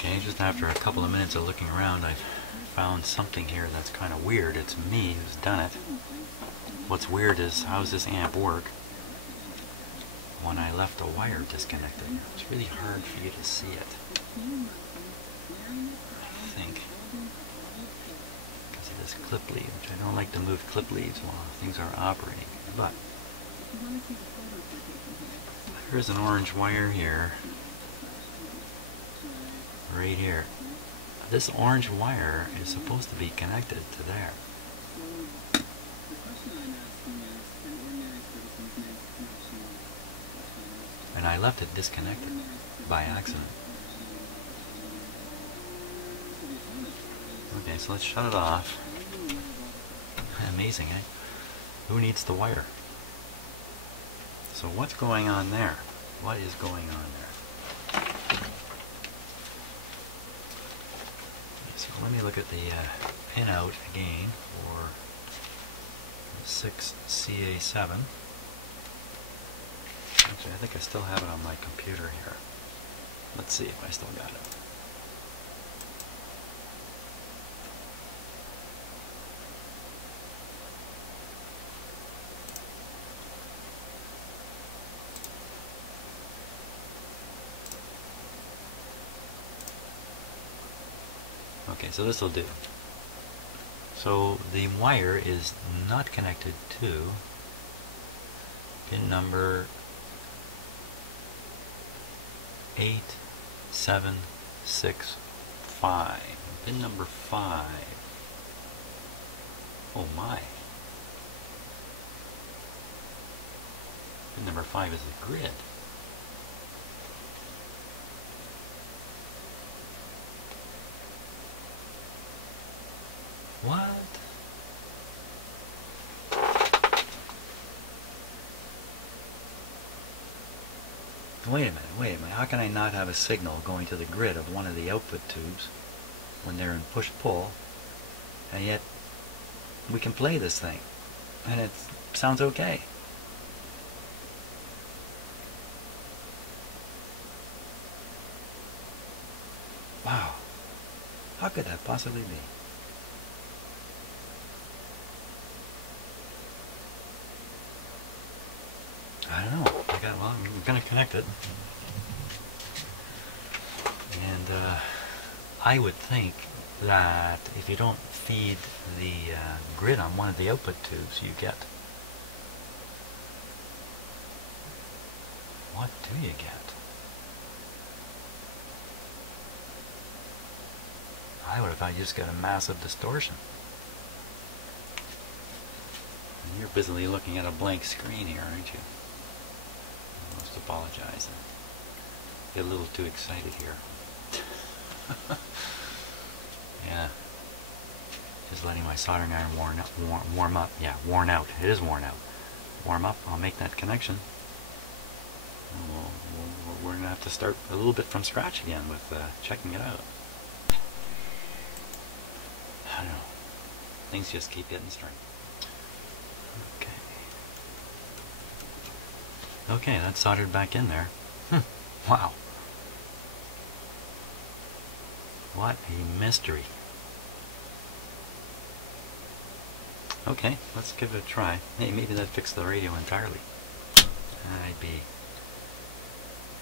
Okay, just after a couple of minutes of looking around, I found something here that's kind of weird. It's me who's done it. What's weird is, how does this amp work when I left the wire disconnected? It's really hard for you to see it, I think, because of this clip lead, which I don't like to move clip leads while things are operating. But there's an orange wire here, right here. This orange wire is supposed to be connected to there. And I left it disconnected by accident. Okay, so let's shut it off. Amazing, eh? Who needs the wire? So what's going on there? What is going on there? So let me look at the pinout again for 6CA7. Actually, I think I still have it on my computer here. Let's see if I still got it. Okay, so this will do. So the wire is not connected to pin number 8765. Pin number 5. Oh my. Pin number 5 is the grid. What? Wait a minute. How can I not have a signal going to the grid of one of the output tubes when they're in push-pull, and yet we can play this thing, and it sounds okay? Wow. How could that possibly be? I don't know. Well, I'm going to connect it. And I would think that if you don't feed the grid on one of the output tubes, you get... What do you get? I would have thought you just got a massive distortion. And you're busily looking at a blank screen here, aren't you? I must apologize. I get a little too excited here. Yeah. Just letting my soldering iron warm up. Yeah, worn out. It is worn out. Warm up. I'll make that connection. We're going to have to start a little bit from scratch again with checking it out. I don't know. Things just keep getting strange. Okay, that's soldered back in there. Wow. What a mystery. Okay, let's give it a try. Hey, maybe that fixed the radio entirely. I'd be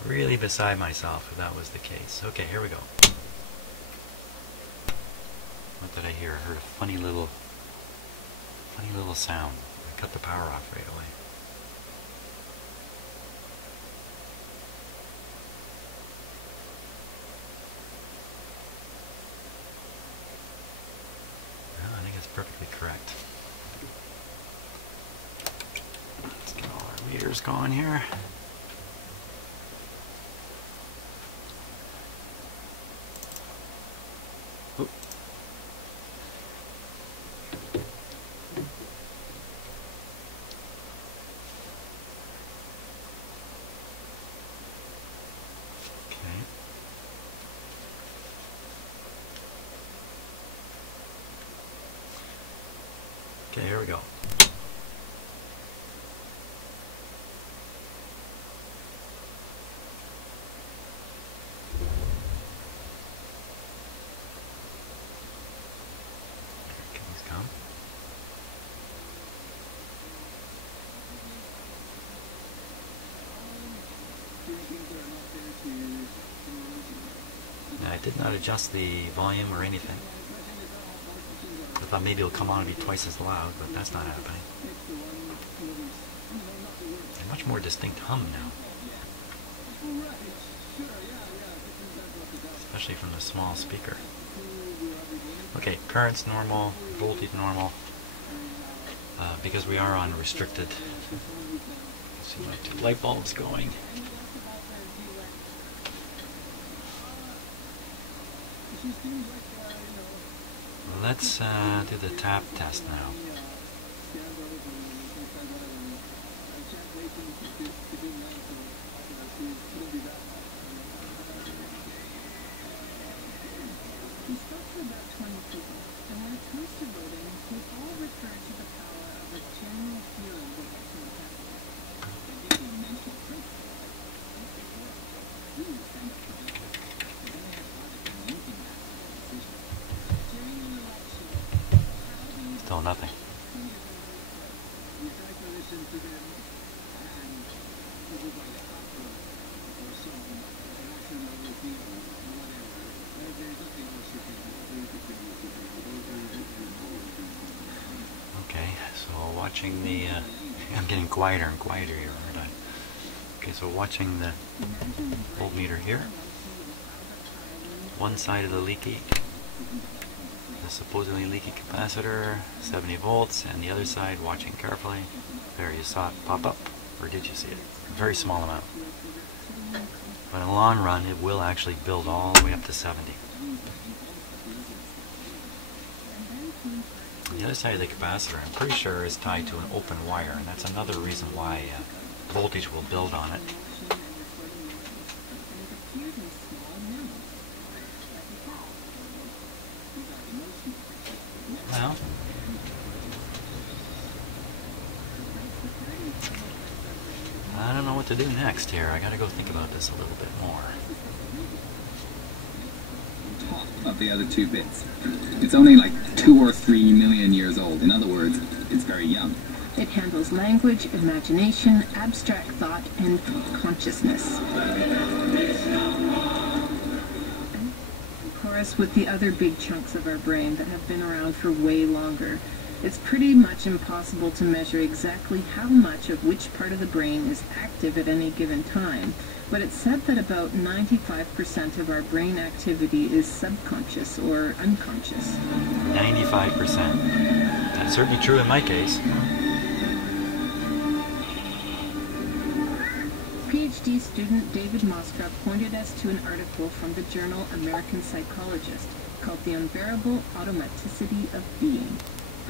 really beside myself if that was the case. Okay, here we go. What did I hear? I heard a funny little sound. I cut the power off right away. Perfectly correct. Let's get all our meters going here. Oop. Okay, here we go. I did not adjust the volume or anything. I thought maybe it'll come on and be twice as loud, but that's not happening. A much more distinct hum now. Especially from the small speaker. Okay, current's normal, voltage normal. Because we are on restricted. See my 2 light bulbs going. Let's do the tap test now. We spoke to about 20 people, and when it comes to voting, we all refer to the power of a general feeling of personal happiness. I think you mentioned principle. Really thankful. I don't have thought of linking that to the decision. During an election, how do you Still nothing. you try to listen to them, and this is like a opera or some national routine or whatever. There's nothing else you can do. Okay, so watching the, I'm getting quieter and quieter here, aren't I? Okay, so watching the voltmeter here. One side of the leaky, the supposedly leaky capacitor, 70 volts, and the other side, watching carefully. There, you saw it pop up, or did you see it? A very small amount. But in the long run, it will actually build all the way up to 70. The other side of the capacitor, I'm pretty sure, is tied to an open wire, and that's another reason why voltage will build on it. Well, I don't know what to do next here. I gotta go think about this a little bit more. Of the other 2 bits. It's only like 2 or 3 million years old. In other words, it's very young. It handles language, imagination, abstract thought, and consciousness. Of course, with the other big chunks of our brain that have been around for way longer, it's pretty much impossible to measure exactly how much of which part of the brain is active at any given time. But it's said that about 95% of our brain activity is subconscious or unconscious. 95%. That's certainly true in my case. PhD student David Mostra pointed us to an article from the journal American Psychologist called The Unbearable Automaticity of Being.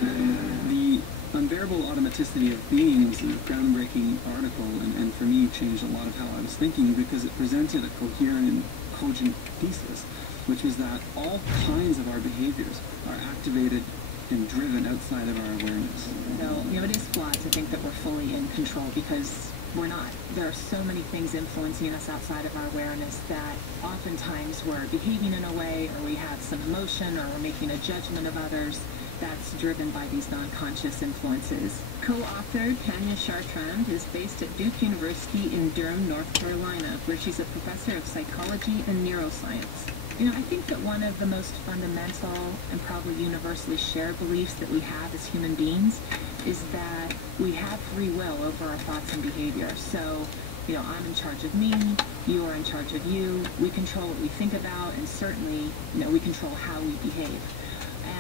The Unbearable Automaticity of Being was a groundbreaking article, and for me changed a lot of how I was thinking, because it presented a coherent and cogent thesis, which was that all kinds of our behaviors are activated and driven outside of our awareness. So, it is flawed to think that we're fully in control, because we're not. There are so many things influencing us outside of our awareness that oftentimes we're behaving in a way, or we have some emotion, or we're making a judgment of others that's driven by these non-conscious influences. Co-authored Tanya Chartrand is based at Duke University in Durham, North Carolina, where she's a professor of psychology and neuroscience. I think that one of the most fundamental and probably universally shared beliefs that we have as human beings is that we have free will over our thoughts and behavior. So, I'm in charge of me, you are in charge of you, we control what we think about, and certainly, we control how we behave.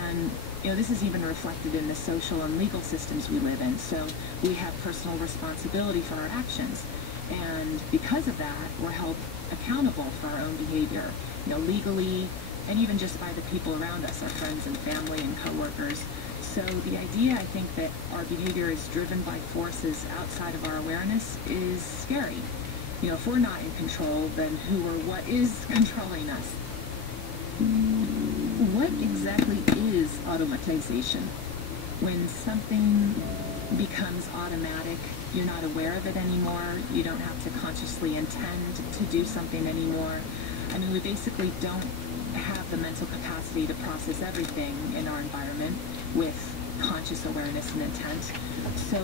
And this is even reflected in the social and legal systems we live in. So we have personal responsibility for our actions. And because of that, we're held accountable for our own behavior, legally, and even just by the people around us, our friends and family and coworkers. So the idea, I think, that our behavior is driven by forces outside of our awareness is scary. If we're not in control, then who or what is controlling us? What exactly is automatization? When something becomes automatic, you're not aware of it anymore, you don't have to consciously intend to do something anymore. We basically don't have the mental capacity to process everything in our environment with conscious awareness and intent. So,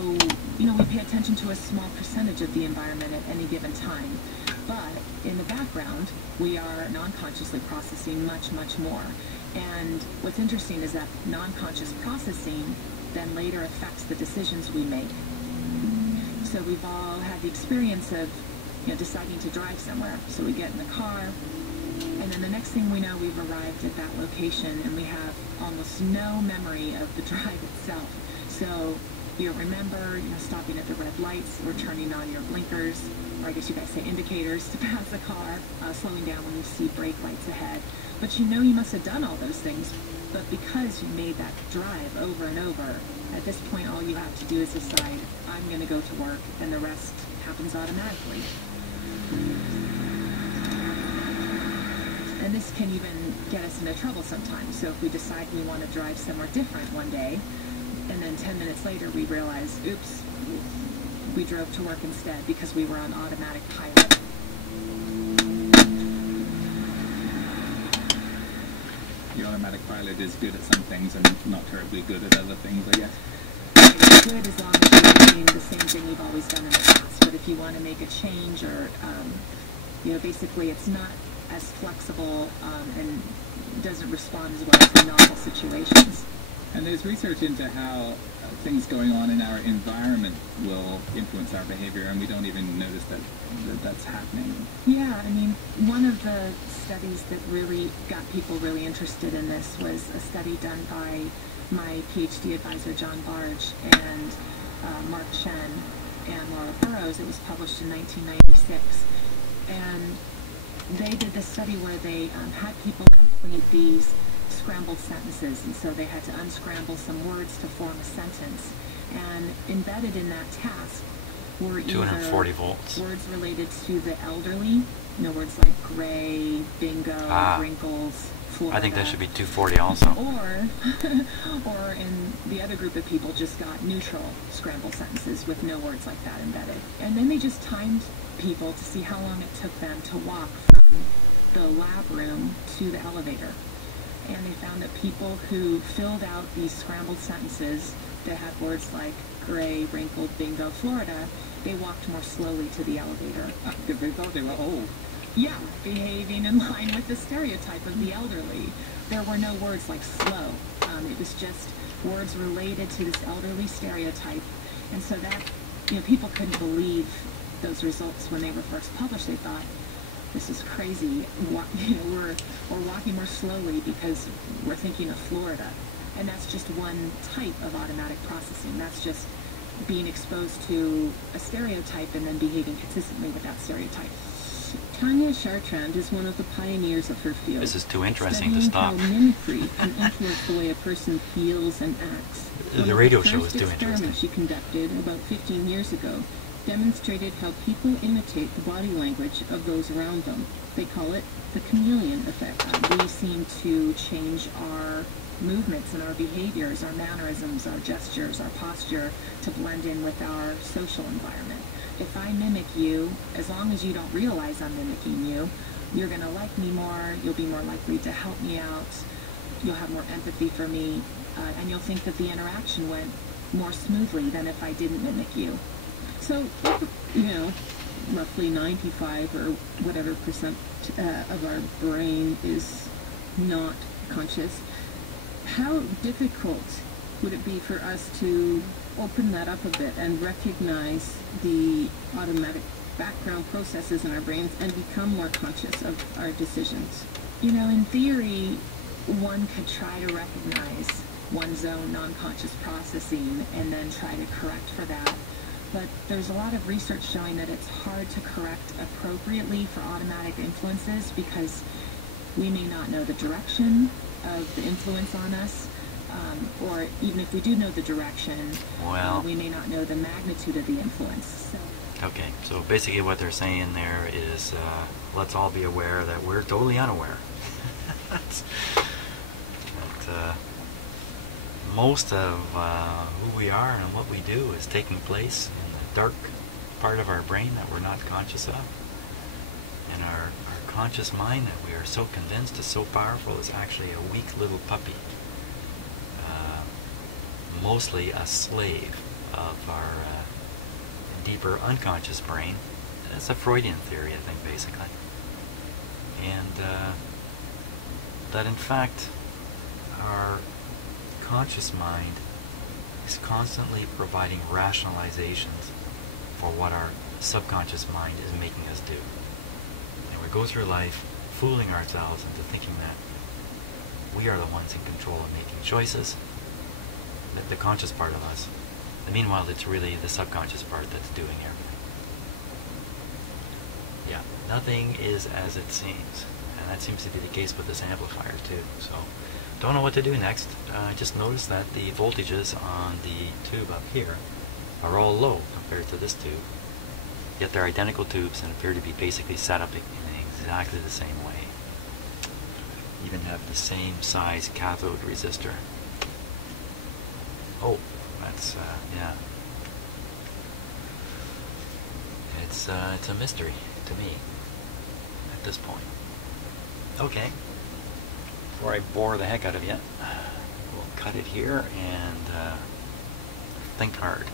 we pay attention to a small percentage of the environment at any given time. But in the background, we are non-consciously processing much, much more. And what's interesting is that non-conscious processing then later affects the decisions we make. So we've all had the experience of, deciding to drive somewhere. So we get in the car, and then the next thing we know, we've arrived at that location, and we have almost no memory of the drive itself. So you remember, stopping at the red lights, or turning on your blinkers, or I guess you guys say indicators, to pass a car, slowing down when you see brake lights ahead. But you must have done all those things. But because you made that drive over and over, at this point all you have to do is decide, I'm going to go to work, and the rest happens automatically. And this can even get us into trouble sometimes. So if we decide we want to drive somewhere different one day, and then 10 minutes later we realize, oops, we drove to work instead because we were on automatic pilot. The automatic pilot is good at some things and not terribly good at other things, I guess. It's good as long as you're doing the same thing you've always done in the past. But if you want to make a change, or basically it's not as flexible and doesn't respond as well to novel situations. And there's research into how things going on in our environment will influence our behavior, and we don't even notice that that's happening. Yeah, one of the studies that really got people really interested in this was a study done by my PhD advisor, John Barge, and Mark Chen and Laura Burrows. It was published in 1996. And they did this study where they had people complete these scrambled sentences, and so they had to unscramble some words to form a sentence. And embedded in that task were either 240 volts. words related to the elderly, words like gray, bingo, wrinkles, Florida. I think that should be 240 also. Or in the other group of people just got neutral scrambled sentences with no words like that embedded. And then they just timed people to see how long it took them to walk from the lab room to the elevator. And they found that people who filled out these scrambled sentences that had words like gray, wrinkled, bingo, Florida, they walked more slowly to the elevator. Because they thought they were old. Yeah, behaving in line with the stereotype of the elderly. There were no words like slow. It was just words related to this elderly stereotype. And so that, people couldn't believe those results when they were first published. They thought, this is crazy. We're walking more slowly because we're thinking of Florida. And that's just one type of automatic processing. That's just being exposed to a stereotype and then behaving consistently with that stereotype. Tanya Chartrand is one of the pioneers of her field. This is too interesting to stop. How mimicry can influence the way a person feels and acts. The radio show is too interesting. The first experiment she conducted about 15 years ago demonstrated how people imitate the body language of those around them. They call it the chameleon effect. We seem to change our movements and our behaviors, our mannerisms, our gestures, our posture to blend in with our social environment. If I mimic you, as long as you don't realize I'm mimicking you, you're going to like me more, you'll be more likely to help me out, you'll have more empathy for me, and you'll think that the interaction went more smoothly than if I didn't mimic you. So, roughly 95 or whatever percent of our brain is not conscious. How difficult would it be for us to open that up a bit and recognize the automatic background processes in our brains and become more conscious of our decisions? In theory, one could try to recognize one's own non-conscious processing and then try to correct for that. But there's a lot of research showing that it's hard to correct appropriately for automatic influences because we may not know the direction of the influence on us, or even if we do know the direction, we may not know the magnitude of the influence. Okay, so basically what they're saying there is let's all be aware that we're totally unaware. that most of who we are and what we do is taking place in the dark part of our brain that we're not conscious of. And our conscious mind that we are so convinced is so powerful is actually a weak little puppy. Mostly a slave of our deeper unconscious brain it's a Freudian theory, I think, basically. And that in fact our conscious mind is constantly providing rationalizations for what our subconscious mind is making us do. And we go through life fooling ourselves into thinking that we are the ones in control of making choices, that the conscious part of us. And meanwhile, it's really the subconscious part that's doing everything. Yeah, nothing is as it seems. And that seems to be the case with this amplifier too. So, don't know what to do next. I just noticed that the voltages on the tube up here are all low compared to this tube. Yet they're identical tubes and appear to be basically set up in exactly the same way. Even have the same size cathode resistor. Oh, that's, yeah. It's a mystery to me at this point. Okay. Before I bore the heck out of you, we'll cut it here and think hard.